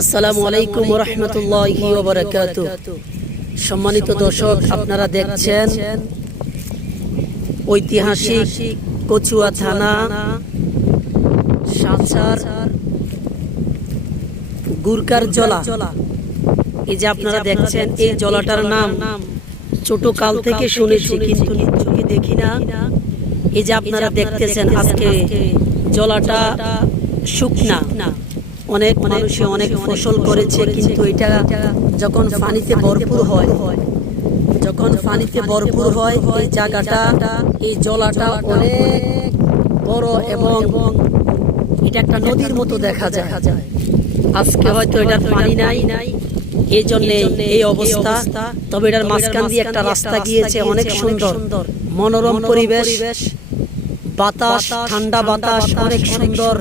আসসালামু আলাইকুম ওয়া রাহমাতুল্লাহি ওয়া বারাকাতুহু। সম্মানিত দর্শক, আপনারা দেখছেন ঐতিহাসিক কচুয়া থানা সাঁচার গুরকার জলা। এই যে আপনারা দেখছেন, এই জলাটার নাম ছোট কাল থেকে শুনেছি, কিন্তু চোখে দেখি না। এই যে আপনারা দেখতেছেন, আজকে জলাটা শুকনা। অনেক মানুষে অনেক ফসল করেছে, কিন্তু এটা যখন পানিতে ভরপুর হয়, এই জায়গাটা, এই জলাটা অনেক বড় এবং এটা একটা নদীর মতো দেখা যায়। আজকে হয়তো এটার পানি নাই, এই জন্য এই অবস্থা। তবে এটার মাঝখান দিয়ে একটা রাস্তা গিয়েছে, অনেক সুন্দর মনোরম পরিবেশ, বাতাস, ঠান্ডা বাতাস, অনেক সুন্দর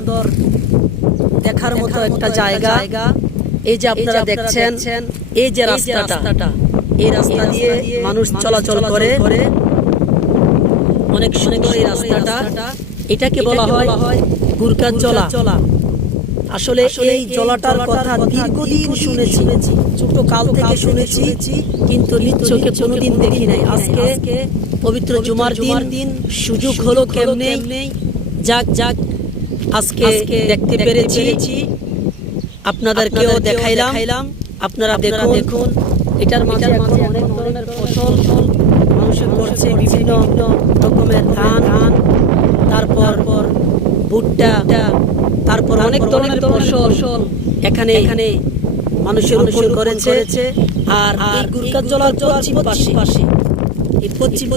দেখার মতো একটা জায়গা। এই যে আপনারা দেখছেন, এই যে রাস্তাটা, এই রাস্তা দিয়ে মানুষ চলাচল করে, অনেক সুন্দর এই রাস্তাটা। এটাকে বলা হয় গুরকার জলা। আসলে এই জলাটার কথা দীর্ঘদিন শুনেছি, ছোট কাল থেকে শুনেছি, কিন্তু নিজ চোখে কোনোদিন দেখি নাই। আজকে পবিত্র জুমার দিন সুযোগ হলো কেমনে, যাক আজকে দেখতে পেরেছি, আপনাদেরকেও দেখাইলাম। আপনারা দেখুন, এটার মাঝে অনেক ধরনের ফসল মানুষ করছে, বিভিন্ন রকমের ধান, তারপর ভুট্টা, তারপর অনেক ধরনের ফসল এখানে মানুষের রোপণ করেছে। আর এই গুরকার জলার পশ্চিম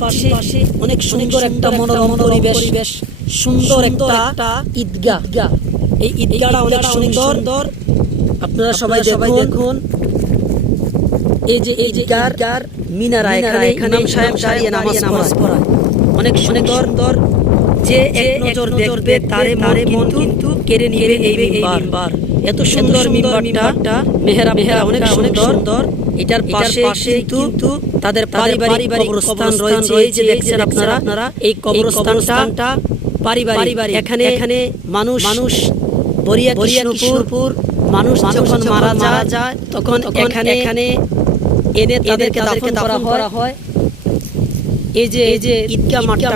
পাশে অনেক সুন্দর একটা মনোরম পরিবেশ, সুন্দর একটা ঈদগাহ। এই ঈদগাহটা অনেক সুন্দর। আপনারা সবাই দেখুন, এই যে ঈদগাহর মিনারা, এখানে ইমাম সাহেব দাঁড়িয়ে নামাজ পড়ায়। অনেক সুন্দর, যে এক নজর দেখবে তারে মন কিন্তু কেড়ে নিবে এই মিম্বার। এত সুন্দর মিম্বারটা, মেহরাব অনেক সুন্দর। এটার পাশে কিন্তু তাদের পারিবারিক কবরস্থান রয়েছে। এই যে দেখছেন আপনারা, এই কবরস্থানটা পারিবারিক। এখানে মানুষ বরিয়া কৃষ্ণপুর মানুষ যখন মারা যায়, তখন এখানে এনে তাদেরকে দাফন করা হয়। এই যে ঈদগাহ মাঠটা